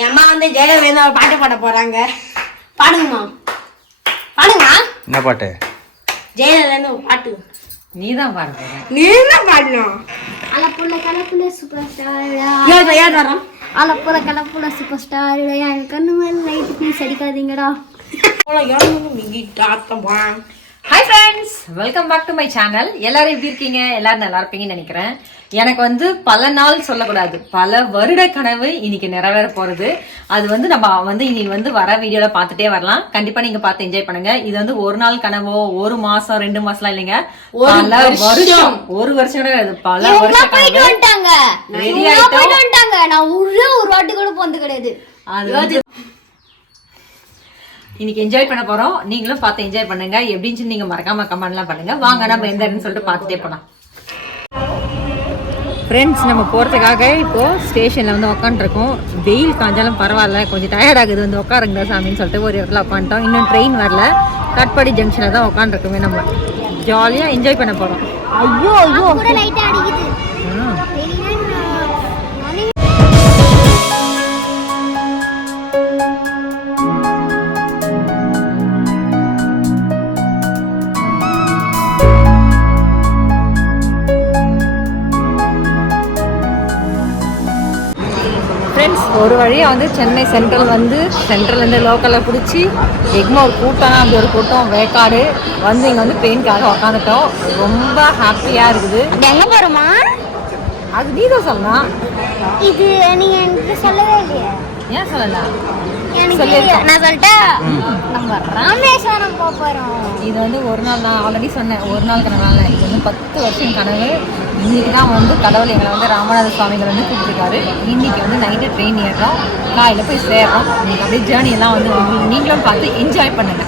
என் அம்மா வந்து ஜெயலலிதா ஒரு பாட்டு பாட போறாங்க. பாடுங்கம்மா, பாடுங்க. என்ன பாட்டு? ஜெயலலிதா ஒரு பாட்டு. நீதான் பாட போற. நீ என்ன பாடணும்? அலப்புல கலப்புல சூப்பர் ஸ்டார். ஏன் தரோம்? அலப்புல கலப்புல சூப்பர் ஸ்டார். என் கண்ணு மேல லைட் பீஸ் அடிக்காதீங்கடா. Hi friends, welcome back to my channel. எல்லாரும் எப்படி இருக்கீங்க? எல்லாரும் நல்லா இருப்பீங்கன்னு நினைக்கிறேன். எனக்கு வந்து பல நாள் சொல்லக்கூடாது, பல வருட கனவு இன்னைக்கு நிறைவேற போறது. அது வந்து நம்ம வந்து இனி வந்து வர வீடியோல பார்த்துட்டே வரலாம். கண்டிப்பா நீங்க பார்த்து என்ஜாய் பண்ணுங்க. இது வந்து ஒரு நாள் கனவோ, ஒரு மாசம் 2 மாசம்லாம் இல்லைங்க, பல வருஷம். ஒரு வருஷம் கூட கிடையாது, பல வருஷம் கனவு. ரெடி ஆயிட்டோம். நான் ஒரு வாட்டி கூட போனது கிடையாது. அது இன்னைக்கு என்ஜாய் பண்ண போறோம். நீங்களும் பார்த்து என்ஜாய் பண்ணுங்க. எப்படின்னு சொல்லி நீங்க மறக்காம கமெண்ட்லாம் பண்ணுங்க. வாங்க நம்ம எந்த இடம்னு சொல்லிட்டு பார்த்துட்டே போலாம். ஃப்ரெண்ட்ஸ், நம்ம போகிறதுக்காக இப்போது ஸ்டேஷனில் வந்து உட்காந்துருக்கோம். வெயில் காஞ்சாலும் பரவாயில்ல, கொஞ்சம் டயர்ட் ஆகுது, வந்து உட்காருங்க சாமின்னு சொல்லிட்டு ஒரு இடத்துல உட்காந்துட்டோம். இன்னும் ட்ரெயின் வரல, கட்பாடி ஜங்ஷனில் தான் உட்காந்துருக்கோமே. நம்ம ஜாலியாக என்ஜாய் பண்ண போகிறோம். ஐயோ ஐயோ கூட லைட்டா அடிக்குது. ஃப்ரெண்ட்ஸ், ஒரு வழியாக வந்து சென்னை சென்ட்ரல்லேருந்து லோக்கலில் பிடிச்சி எக்மோர் கூட்டம், அப்படி ஒரு கூட்டம் வேக்காடு வந்து இங்கே வந்து ட்ரெயினுக்காக உக்காந்துட்டோம். ரொம்ப ஹாப்பியாக இருக்குது. எங்க போறோமா? அது நீ தான் சொல்லலாம். இது நீங்க எனக்கு சொல்லவே இல்லையே. ஏன் சொல்லலாம்? நான் சொல்லிட்டேன், நம்ம ராமேஸ்வரம் போறோம். இது வந்து ஒரு நாள், நான் ஆல்ரெடி சொன்னேன், ஒரு நாள் கனவு. இது வந்து 10 வருஷம் கனவு. இன்னைக்கு தான் வந்து கடவுள் எங்களை வந்து ராமநாத சுவாமிகள் வந்து கூப்பிட்டுருக்காரு. இன்னைக்கு வந்து நைட்டு ட்ரெயின் ஏறுறோம், காலையில் போய் சேர்றோம். இன்னைக்கு அப்படியே ஜேர்னி எல்லாம் வந்து நீங்களும் பார்த்து என்ஜாய் பண்ணுங்க.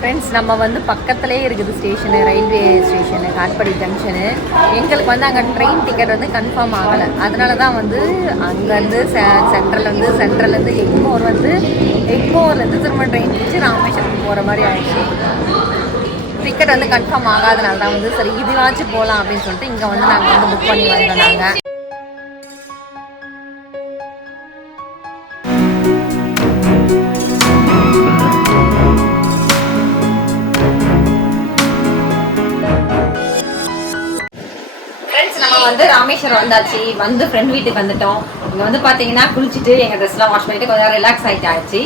ஃப்ரெண்ட்ஸ், நம்ம வந்து பக்கத்துலேயே இருக்குது station, railway station, Katpadi junction. எங்களுக்கு வந்து அங்கே ட்ரெயின் டிக்கெட் வந்து கன்ஃபார்ம் ஆகலை. அதனால தான் வந்து அங்கேருந்து சென்ட்ரல்லேருந்து எக்மோர்லேருந்து திரும்ப ட்ரெயின் பிடிச்சி ராமேஸ்வரம் போகிற மாதிரி ஆயிடுச்சு. டிக்கெட் வந்து கன்ஃபார்ம் ஆகாதனால தான் வந்து சரி இதுவாச்சும் போகலாம் அப்படின்னு சொல்லிட்டு இங்கே வந்து நாங்கள் வந்து புக் பண்ணி வந்தோம். நாங்கள் வந்து ராமேஸ்வரம் வந்தாச்சு. வந்து ஃப்ரெண்ட் வீட்டுக்கு வந்துட்டோம். இங்கே வந்து பார்த்தீங்கன்னா குளிச்சுட்டு எங்கள் ட்ரெஸ்லாம் வாஷ் பண்ணிட்டு கொஞ்சம் ரிலாக்ஸ் ஆகிட்டு.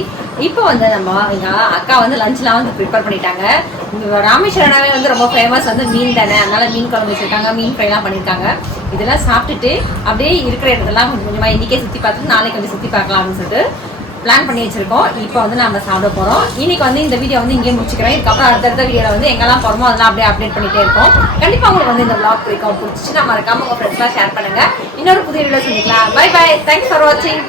இப்போ வந்து நம்ம எங்கள் அக்கா வந்து லஞ்ச்லாம் வந்து ப்ரிப்பேர் பண்ணிட்டாங்க. இங்கே ராமேஸ்வரனாவே வந்து ரொம்ப ஃபேமஸ் வந்து மீன் தானே, அதனால மீன் குழம்பு வச்சுருக்காங்க, மீன் ஃப்ரைலாம் பண்ணியிருக்காங்க. இதெல்லாம் சாப்பிட்டுட்டு அப்படியே இருக்கிற இடத்தெல்லாம் கொஞ்சம் கொஞ்சமாக இன்றைக்கே சுற்றி பார்த்துட்டு நாளைக்கு கொஞ்சம் சுற்றி பார்க்கலாம் அப்படின்னு சொல்லிட்டு பிளான் பண்ணி வச்சிருக்கோம். இப்போ வந்து நம்ம சாப்பிட போகிறோம். இன்னைக்கு வந்து இந்த வீடியோ வந்து இங்கே முடிச்சுக்கிறேன். இதுக்கப்புறம் அடுத்தடுத்த வீடியோவில் வந்து எங்கெல்லாம் போகிறோமோ அதெல்லாம் அப்படியே அப்டேட் பண்ணிகிட்டே இருக்கோம். கண்டிப்பாக உங்களுக்கு வந்து இந்த vlog பிடிச்சிச்சுன்னா மறக்காம உங்கள் ஃப்ரெண்ட்ஸ்லாம் ஷேர் பண்ணுங்கள். இன்னொரு புதிய வீடியோ சந்திக்கலாம். By by. தேங்க்ஸ் ஃபார் வாட்சிங்.